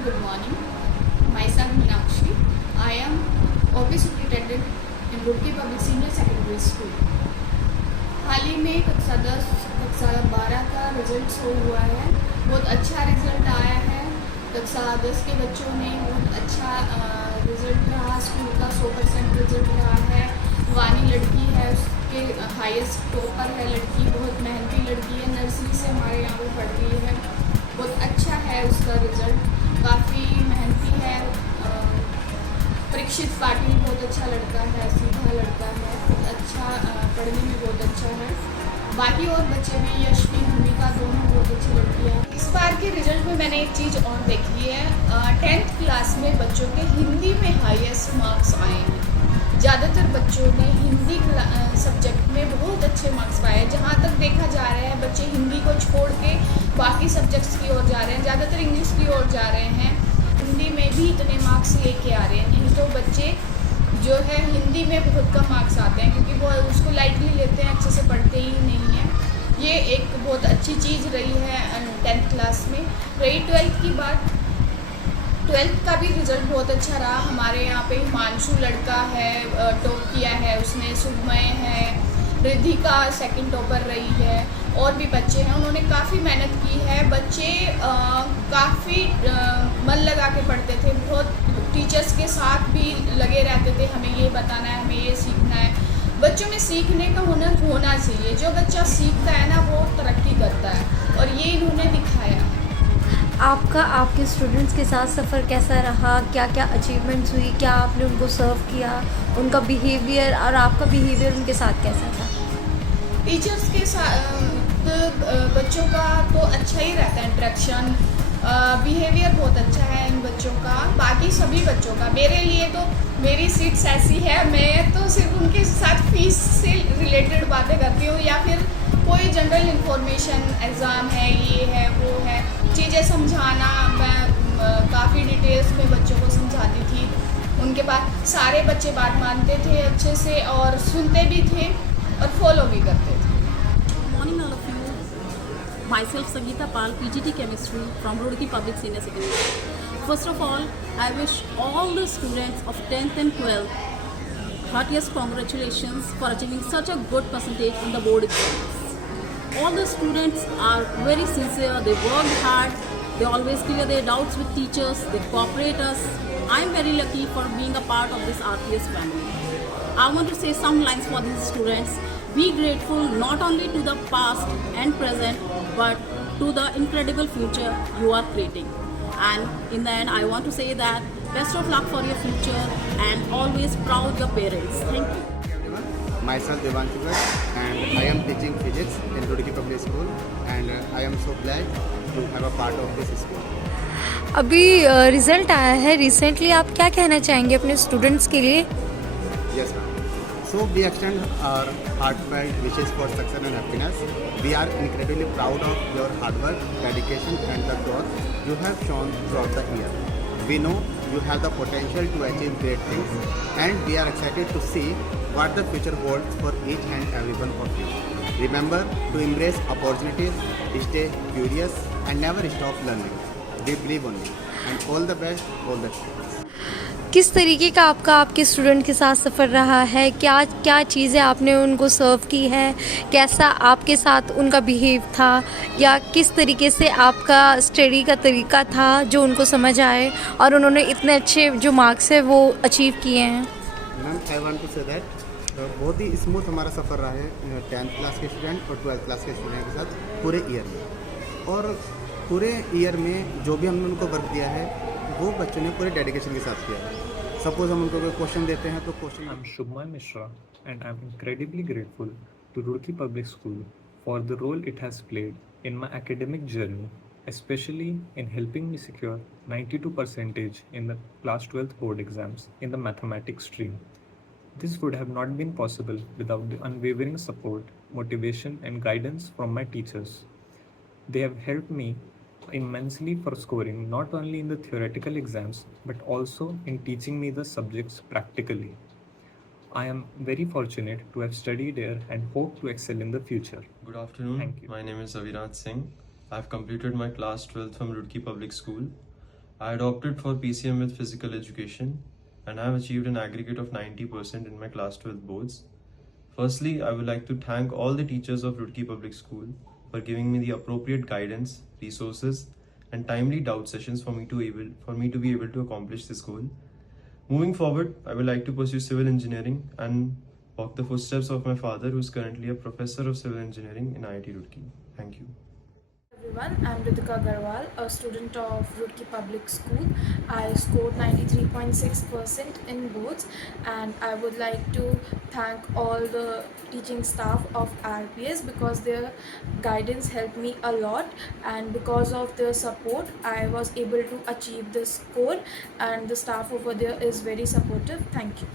good morning. Myself Meenakshi. I am office superintendent in Roorkee Public Senior Secondary School. हाल ही में कक्षा 10, कक्षा 12 का result show हुआ है। बहुत अच्छा रिजल्ट आया है। कक्षा 10 के बच्चों ने बहुत अच्छा रिजल्ट रहा। स्कूल का 100% रिजल्ट रहा है। वानी लड़की है, उसके हाईएस्ट टॉपर है लड़की। बहुत मेहनती लड़की है, नर्सरी से हमारे यहाँ पर पढ़ रही है। बहुत अच्छा है उसका रिज़ल्ट, काफ़ी मेहनती है। परीक्षित पाटिल बहुत अच्छा लड़का है, सीधा लड़का है, बहुत अच्छा पढ़ने में बहुत अच्छा है। बाकी और बच्चे भी, यशवी भूमिका, दोनों बहुत अच्छी लड़कियाँ हैं। इस बार के रिज़ल्ट में मैंने एक चीज़ और देखी है। 10th क्लास में बच्चों के हिंदी में हाईएस्ट मार्क्स आए हैं। ज़्यादातर बच्चों ने हिंदी सब्जेक्ट में बहुत अच्छे मार्क्स पाए। जहाँ तक देखा जा रहा है, बच्चे हिंदी को छोड़ के बाकी सब्जेक्ट्स की ओर जा रहे हैं, ज़्यादातर इंग्लिश की ओर जा रहे हैं। हिंदी में भी इतने मार्क्स लेके आ रहे हैं। नहीं तो बच्चे जो है हिंदी में बहुत कम मार्क्स आते हैं, क्योंकि वो उसको लाइटली लेते हैं, अच्छे से पढ़ते ही नहीं हैं। ये एक बहुत अच्छी चीज़ रही है 10th क्लास में। रही 12th की बात, 12th का भी रिज़ल्ट बहुत अच्छा रहा। हमारे यहाँ पे हिमांशु लड़का है, टॉप किया है उसने। सुमय है, रिधिका सेकंड टॉपर रही है। और भी बच्चे हैं, उन्होंने काफ़ी मेहनत की है। बच्चे काफ़ी मन लगा के पढ़ते थे। बहुत टीचर्स के साथ भी लगे रहते थे, हमें ये बताना है, हमें ये सीखना है। बच्चों में सीखने का हुनर होना चाहिए। जो बच्चा सीखता है ना, वो तरक्की करता है, और ये इन्होंने दिखाया। आपका आपके स्टूडेंट्स के साथ सफ़र कैसा रहा? क्या क्या अचीवमेंट्स हुई? क्या आपने उनको सर्व किया? उनका बिहेवियर और आपका बिहेवियर उनके साथ कैसा था? टीचर्स के साथ बच्चों का तो अच्छा ही रहता है इंटरेक्शन। बिहेवियर बहुत अच्छा है इन बच्चों का, बाकी सभी बच्चों का। मेरे लिए तो मेरी सीट्स ऐसी है, मैं तो सिर्फ उनके साथ फीस से रिलेटेड बातें करती हूँ, या फिर कोई जनरल इंफॉर्मेशन, एग्ज़ाम है, ये है, वो है, चीज़ें समझाना। मैं काफ़ी डिटेल्स में बच्चों को समझाती थी। उनके बाद सारे बच्चे बात मानते थे अच्छे से, और सुनते भी थे और फॉलो भी करते थे। Morning all of you. Myself Sangeeta Pal, PGT Chemistry from Roorkee Public Senior Secondary School. First of all, I wish all the students of 10th and 12th heartiest congratulations for achieving such a good percentage in the board exams. All the students are very sincere, they work hard, they always clear their doubts with teachers, they cooperate us. I am very lucky for being a part of this RPS family. I want to say some lines for these students. Be grateful not only to the past and present, but to the incredible future you are creating. And in the end, I want to say that best of luck for your future, and always proud your parents. Thank you. Myself Devanshu Garg, and I am teaching physics in Roorkee Public School, and I am so glad to have a part of this school. अभी result आया है recently, आप क्या कहना चाहेंगे अपने students के लिए? Yes, ma'am. So we extend our heartfelt wishes for success and happiness. We are incredibly proud of your hard work, dedication, and the growth you have shown throughout the year. We know you have the potential to achieve great things, and we are excited to see what the future holds for each and every one of you. Remember to embrace opportunities, stay curious, and never stop learning. We believe on you, and all the best, all the best. किस तरीके का आपका आपके student के साथ सफ़र रहा है? क्या क्या चीज़ें आपने उनको सर्व की है? कैसा आपके साथ उनका बिहेव था, या किस तरीके से आपका स्टडी का तरीका था जो उनको समझ आए और उन्होंने इतने अच्छे जो मार्क्स है वो अचीव किए हैं? Ma'am, I want to say that बहुत ही स्मूथ हमारा सफ़र रहा है 10th क्लास के स्टूडेंट और 12th क्लास के स्टूडेंट के साथ पूरे ईयर में। और पूरे ईयर में जो भी हमने उनको वर्क दिया है, वो बच्चों ने पूरे डेडिकेशन के साथ किया है। सपोज हम उनको कोई क्वेश्चन देते हैं तो question I'm Shubhman Mishra, and I'm incredibly grateful to Roorkee Public School for the role it has played in my academic journey, especially in helping me secure 92% in the class 12th board exams in the mathematics stream. This would have not been possible without the unwavering support, motivation, and guidance from my teachers. They have helped me immensely for scoring not only in the theoretical exams but also in teaching me the subjects practically. I am very fortunate to have studied here and hope to excel in the future. Good afternoon. Thank you. My name is Aviraj Singh. I have completed my class 12th from Roorkee Public School. I had opted for PCM with physical education and I have achieved an aggregate of 90% in my class 12 boards. Firstly, I would like to thank all the teachers of Roorkee Public School for giving me the appropriate guidance, resources, and timely doubt sessions for me to be able to accomplish this goal. Moving forward, I would like to pursue civil engineering and walk the footsteps of my father, who is currently a professor of civil engineering in IIT Roorkee. Thank you. Everyone, I'm Ritika Garwal, a student of Roorkee Public School. I scored 93.6% in boards, and I would like to thank all the teaching staff of RPS because their guidance helped me a lot, and because of their support I was able to achieve this score, and the staff over there is very supportive. Thank you.